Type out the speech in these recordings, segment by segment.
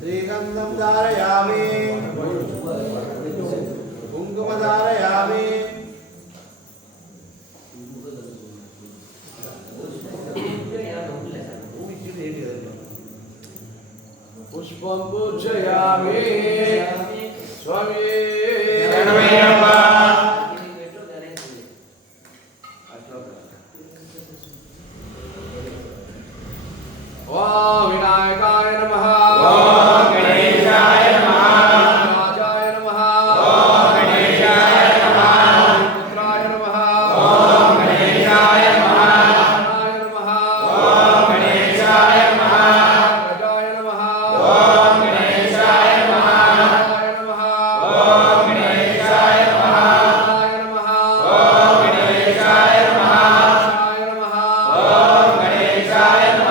श्रीगंधं धारयामि कुंकुम धारयामि पुष्पं पूजयामि स्वामी शरणमय्यप्पा ओम विनायकाय नमः ओम गणेशाय नमः राजाय नमः ओम गणेशाय नमः पुत्राय नमः ओम गणेशाय नमः नारायणाय नमः ओम गणेशाय नमः राजाय नमः ओम गणेशाय नमः नारायणाय नमः ओम गणेशाय नमः नारायणाय नमः ओम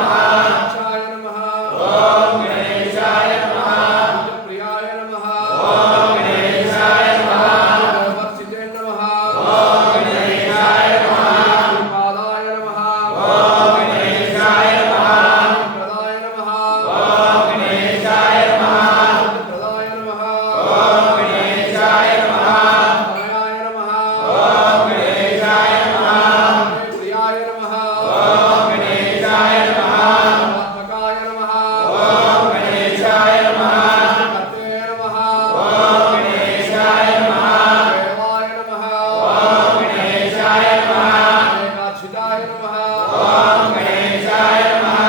गणेशाय नमः नारायणाय नमः ओम गणेशाय नमः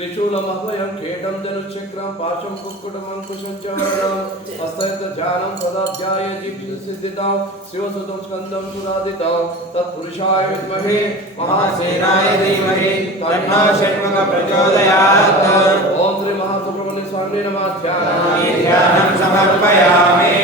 त्रिशूलमह्वयं खेटं धनुश्चक्रं पाशं कुक्कुटमङ्कुशं च वरदं हस्तयुक्तध्यानं सदाध्याये जीवसिद्धिदां शिवसुतं स्कन्दं सुरादितां तत्पुरुषाय विद्महे महासेनाय धीमहि तन्नो षण्मुखः प्रचोदयात्। ॐ श्री महासुब्रह्मण्य स्वामिने नमः। ध्यानं समर्पयामि।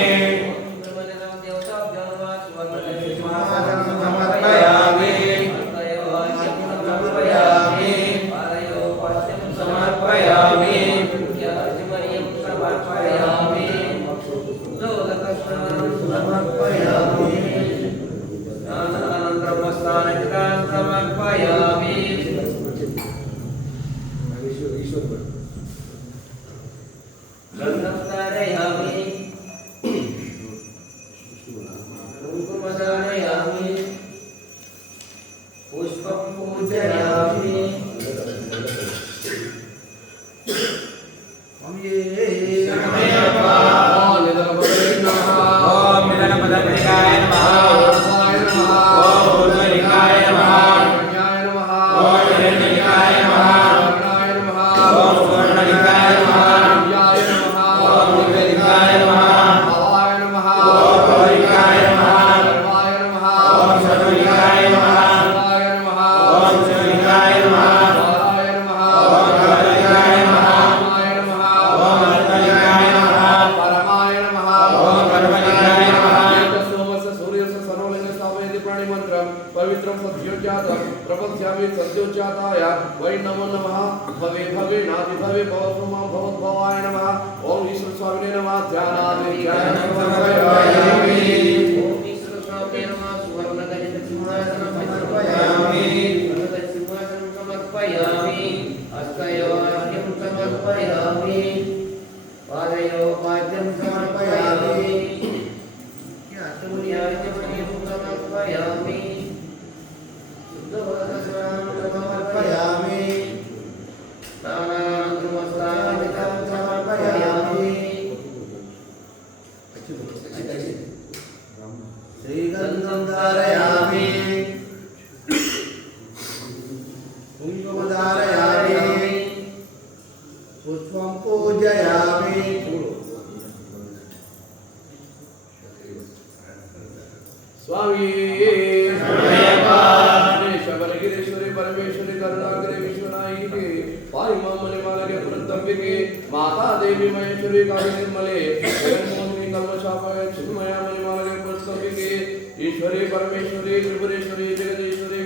नमस्यामि सद्योजाताय वै नमो नमः भवे भवे नादि भवे भवसुमा भवद्भवाय नमः ओम ईश्वर स्वामिने नमः ध्यानादि ध्यानं समर्पयामि ओम ईश्वर स्वामिने नमः सुवर्णगजित सिंहासनं समर्पयामि वरदगजित सिंहासनं समर्पयामि हस्तयो अर्घ्यं समर्पयामि पादयो पाद्यं समर्पयामि याचमुनियार्घ्यं समर्पयामि शुद्धवदनं समर्पयामि स्नानानन्तरमस्तादिकं समर्पयामि श्रीगन्धं धारयामि कुङ्कुमं धारयामि पुष्पं पूजयामि स्वामी शबरगिरीश्वरी परमेश्वरी करुणाकरी विश्वनायिके पाहि मां मणिमालके पुरतंबिके माता देवी महेश्वरी काली निर्मले जगन्मोहिनी कल्मषापय चिन्मया मणिमालके पुरतंबिके ईश्वरी परमेश्वरी त्रिपुरेश्वरी जगदीश्वरी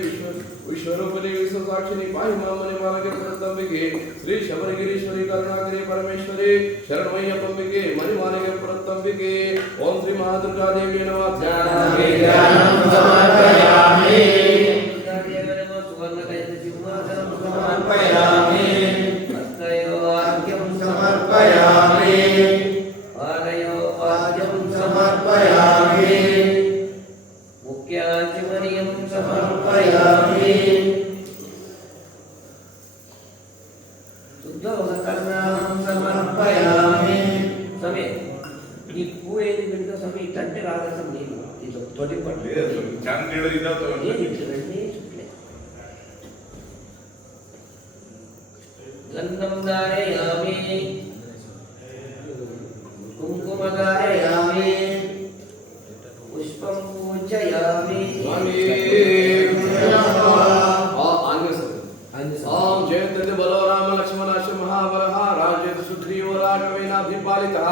विश्वरूपिणी विश्वसाक्षिणी पाहि मां मणिमालके पुरतंबिके श्री शबरगिरीश्वरी करुणाकरी परमेश्वरी शरणमय्यंबिके मणिमालके पुरतंबिके ओम श्री महादुर्गा देवी नमः ध्यानं समर्पयामि समर्पयामि हस्तयो अर्घ्यं समर्पयामि पादयो पाद्यं समर्पयामि मुख्याचमनीयं समर्पयामि शुद्धोदकर्णां समर्पयामि समे ಈ ಹೂ ಏನಿದೆ ಸಮಯ ಇಟ್ಟಂತೆ ರಾಗ ಸಮಯ ಇದು ತೊಡಿ ಪಟ್ಟು ಚಂದ ಹೇಳಿದ गन्धं धारयामि कुङ्कुमं धारयामि पुष्पं पूजयामि ओम जयते बलो राम लक्ष्मण महाबलः राजेत सुग्रीव राघवेनाभिपालितः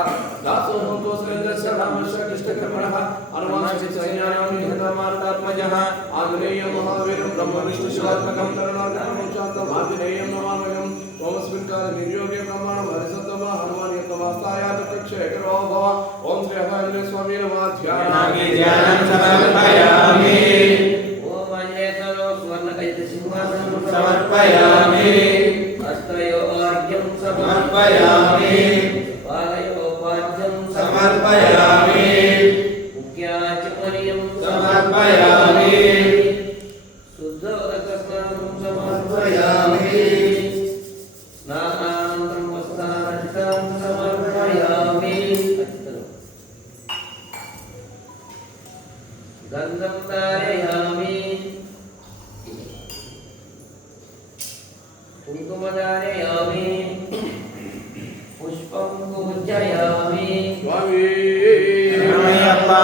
दासो संतोषेन्द्रस्य रामस्य कृष्णकर्मणः अनुवांशिकसैन्यानां निहतमार्तात्मजः आंजनेय महावीरं ब्रह्मविष्णु शिवात्मकं करुणाकरं शान्तं आंजनेयं नमाम्यहम् ओमस्मिन् काले निर्योगे ब्रह्मणं हरिसत्तमः हनुमान्यतमस्तायात तक्षयकरो भव ओम श्री अभयाञ्जनेय स्वामी नमः ध्यानं समर्पयामि ओम आञ्जनेयस्वामिनो सुवर्णगजित सिंहासनं समर्पयामि हस्तयो अर्घ्यं समर्पयामि पादयो पाद्यं समर्पयामि मुख्याचमनीयं समर्पयामि शुद्धोदकस्नानं समर्पयामि स्नानानन्तरं वस्त्रादिकं समर्पयामि गन्धं धारयामि कुङ्कुमं धारयामि पुष्पं पूजयामि स्वामी शरणमय्यप्पा